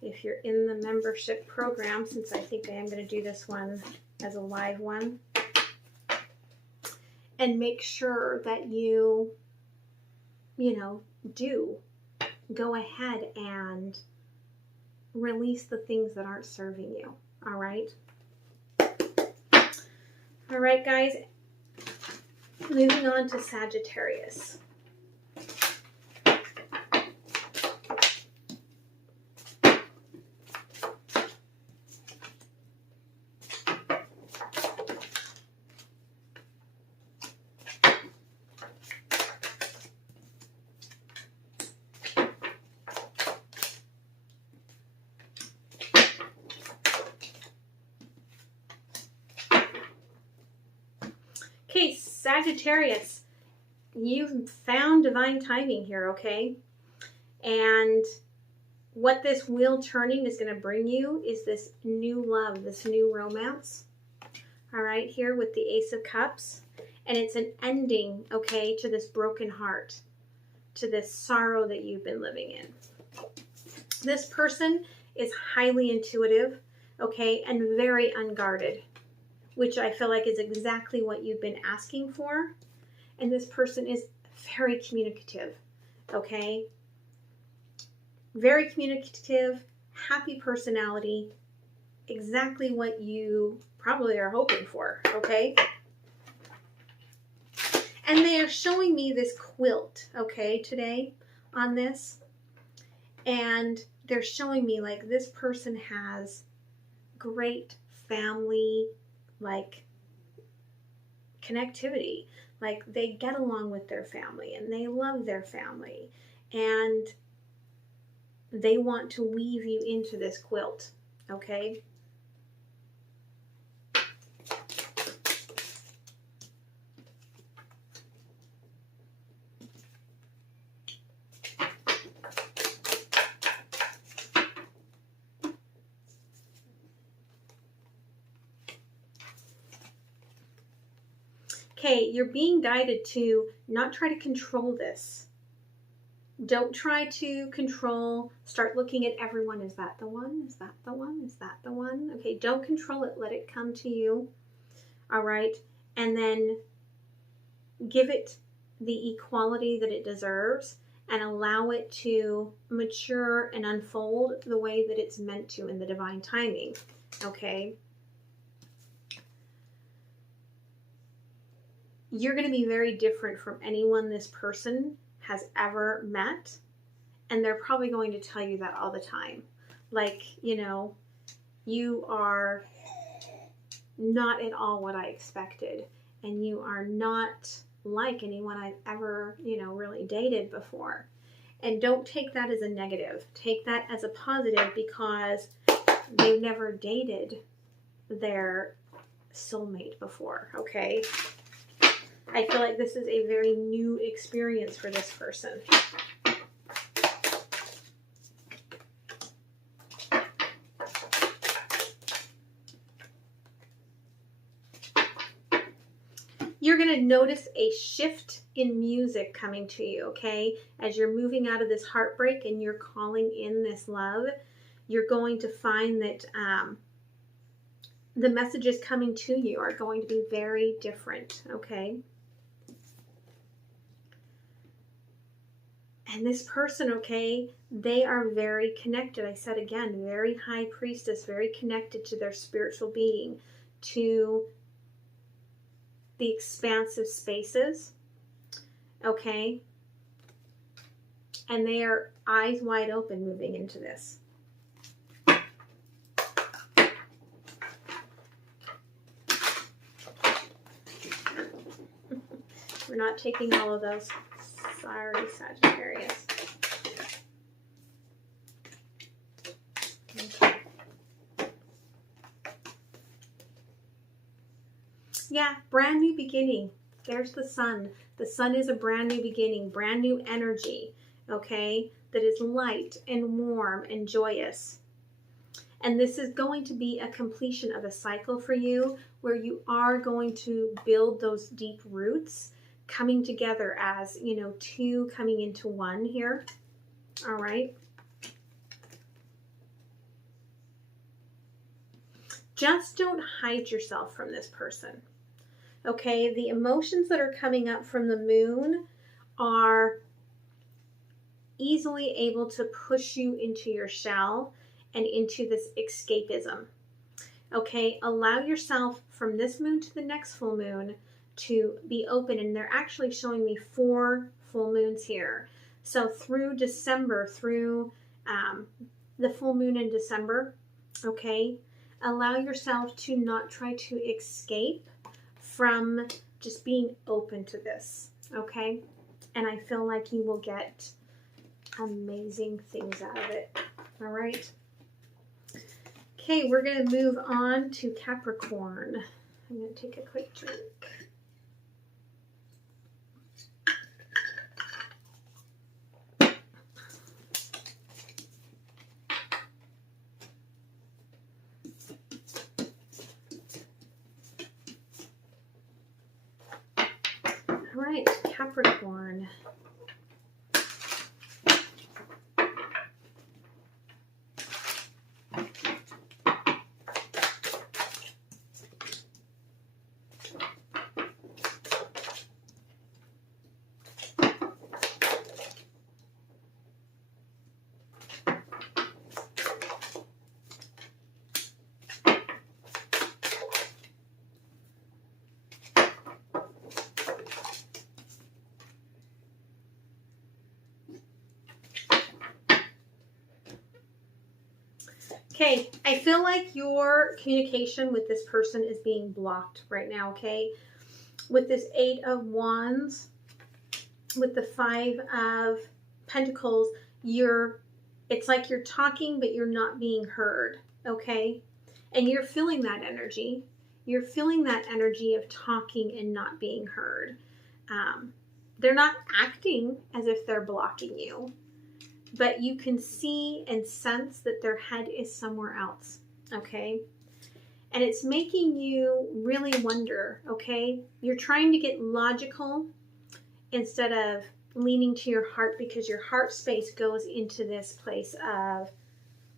If you're in the membership program, since I think I am going to do this one as a live one. And make sure that you know, do go ahead and release the things that aren't serving you. All right? All right, guys. Moving on to Sagittarius. Okay, Sagittarius, you've found divine timing here, okay? And what this wheel turning is going to bring you is this new love, this new romance. All right, here with the Ace of Cups. And it's an ending, okay, to this broken heart, to this sorrow that you've been living in. This person is highly intuitive, okay, and very unguarded, which I feel like is exactly what you've been asking for. And this person is very communicative, okay? Very communicative, happy personality, exactly what you probably are hoping for, okay? And they are showing me this quilt, okay, today on this. And they're showing me, like, this person has great family, like, connectivity. Like, they get along with their family and they love their family and they want to weave you into this quilt, okay? Okay, you're being guided to not try to control this. Don't try to control, start looking at everyone. Is that the one? Is that the one? Is that the one? Okay, don't control it. Let it come to you. All right, and then give it the equality that it deserves and allow it to mature and unfold the way that it's meant to in the divine timing. Okay? You're going to be very different from anyone this person has ever met, and they're probably going to tell you that all the time. Like, you know, you are not at all what I expected, and you are not like anyone I've ever, you know, really dated before. And don't take that as a negative. Take that as a positive, because they've never dated their soulmate before, okay? I feel like this is a very new experience for this person. You're going to notice a shift in music coming to you, okay? As you're moving out of this heartbreak and you're calling in this love, you're going to find that the messages coming to you are going to be very different, okay? And this person, okay, they are very connected. I said again, very high priestess, very connected to their spiritual being, to the expansive spaces, okay? And they are eyes wide open moving into this. We're not taking all of those. Sorry, Sagittarius. Okay. Yeah, brand new beginning. There's the sun. The sun is a brand new beginning, brand new energy, okay, that is light and warm and joyous. And this is going to be a completion of a cycle for you where you are going to build those deep roots coming together as, you know, two coming into one here. All right. Just don't hide yourself from this person. Okay, the emotions that are coming up from the moon are easily able to push you into your shell and into this escapism. Okay, allow yourself from this moon to the next full moon to be open, and they're actually showing me 4 full moons here. So through December, through the full moon in December, okay, allow yourself to not try to escape from just being open to this, okay? And I feel like you will get amazing things out of it, all right? Okay, we're going to move on to Capricorn. I'm going to take a quick drink. All right, Capricorn. Okay, I feel like your communication with this person is being blocked right now, okay? With this 8 of Wands, with the 5 of Pentacles, it's like you're talking, but you're not being heard, okay? And you're feeling that energy. You're feeling that energy of talking and not being heard. They're not acting as if they're blocking you, but you can see and sense that their head is somewhere else, okay? And it's making you really wonder, okay? You're trying to get logical instead of leaning to your heart, because your heart space goes into this place of,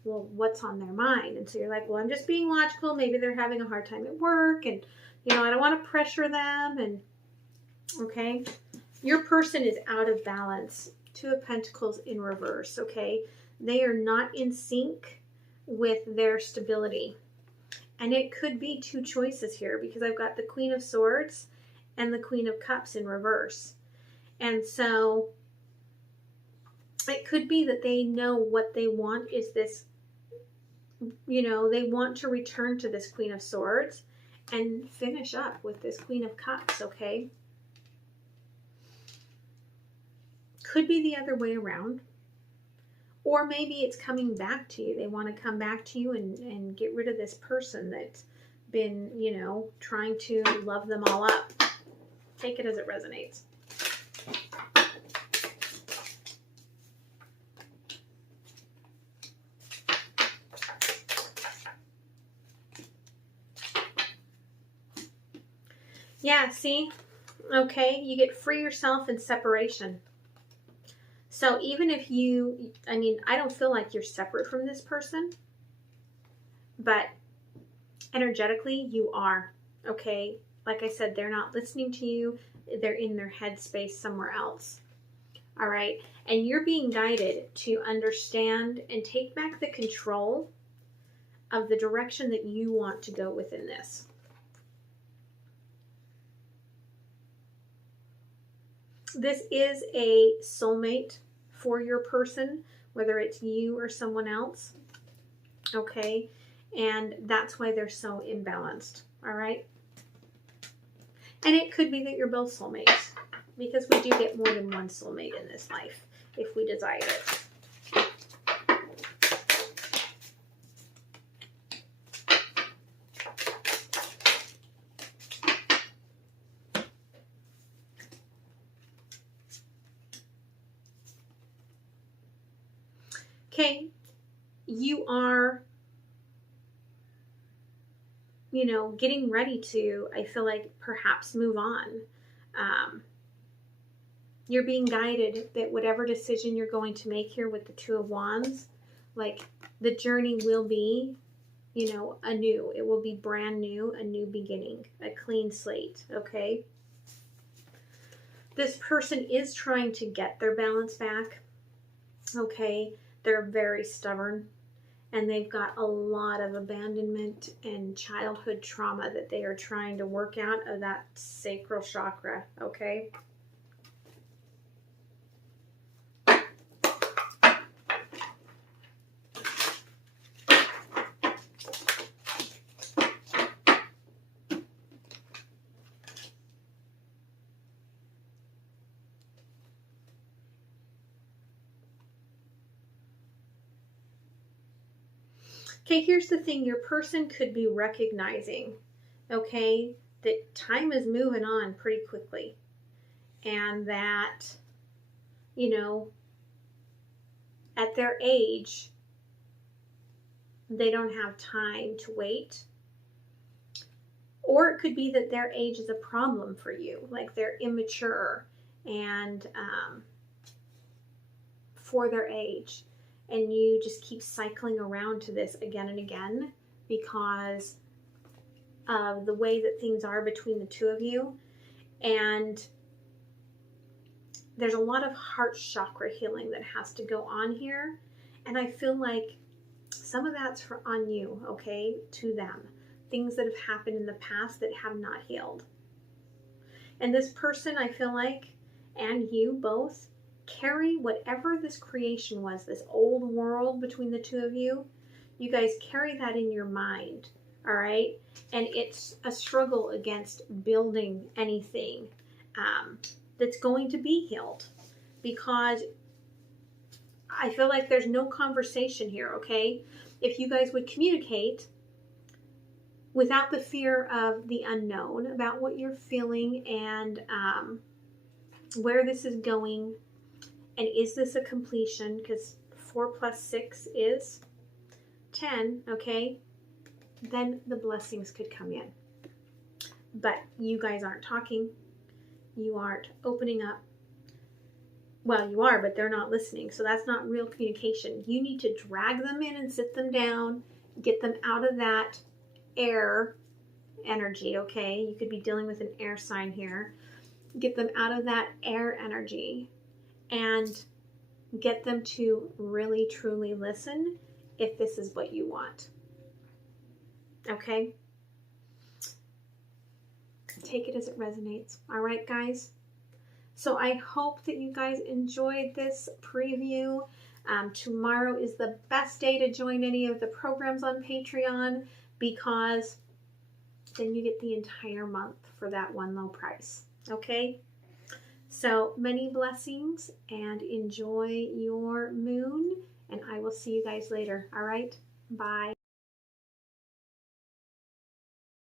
well, what's on their mind? And so you're like, well, I'm just being logical. Maybe they're having a hard time at work, and, you know, I don't want to pressure them, and, okay? Your person is out of balance. 2 of Pentacles in reverse, okay? They are not in sync with their stability. And it could be 2 choices here, because I've got the Queen of Swords and the Queen of Cups in reverse. And so it could be that they know what they want is this, you know, they want to return to this Queen of Swords and finish up with this Queen of Cups, okay? Could be the other way around. Or maybe it's coming back to you. They want to come back to you and get rid of this person that's been, you know, trying to love them all up. Take it as it resonates. Yeah, see? Okay, you get free yourself in separation. So even if you, I mean, I don't feel like you're separate from this person, but energetically you are, okay? Like I said, they're not listening to you. They're in their head space somewhere else, all right? And you're being guided to understand and take back the control of the direction that you want to go within this. This is a soulmate for your person, whether it's you or someone else. Okay? And that's why they're so imbalanced. All right? And it could be that you're both soulmates, because we do get more than one soulmate in this life if we desire it. Okay, you are, getting ready to, I feel like, perhaps move on. You're being guided that whatever decision you're going to make here with the Two of Wands, like, the journey will be, anew. It will be brand new, a new beginning, a clean slate, okay? This person is trying to get their balance back, okay? They're very stubborn, and they've got a lot of abandonment and childhood trauma that they are trying to work out of that sacral chakra, okay? Okay, here's the thing. Your person could be recognizing, okay, that time is moving on pretty quickly. And that, at their age, they don't have time to wait. Or it could be that their age is a problem for you. Like, they're immature and for their age. And you just keep cycling around to this again and again because of the way that things are between the two of you. And there's a lot of heart chakra healing that has to go on here. And I feel like some of that's on you, okay, to them. Things that have happened in the past that have not healed. And this person, I feel like, and you both, carry whatever this creation was, this old world between the two of you. You guys carry that in your mind, all right? And it's a struggle against building anything that's going to be healed, because I feel like there's no conversation here, okay? If you guys would communicate without the fear of the unknown about what you're feeling and where this is going. And is this a completion? Because 4 plus 6 is 10, okay? Then the blessings could come in. But you guys aren't talking. You aren't opening up. Well, you are, but they're not listening. So that's not real communication. You need to drag them in and sit them down. Get them out of that air energy, okay? You could be dealing with an air sign here. Get them out of that air energy. And get them to really, truly listen if this is what you want. Okay? Take it as it resonates. All right, guys? So I hope that you guys enjoyed this preview. Tomorrow is the best day to join any of the programs on Patreon, because then you get the entire month for that one low price. Okay? So many blessings and enjoy your moon, and I will see you guys later. All right? Bye.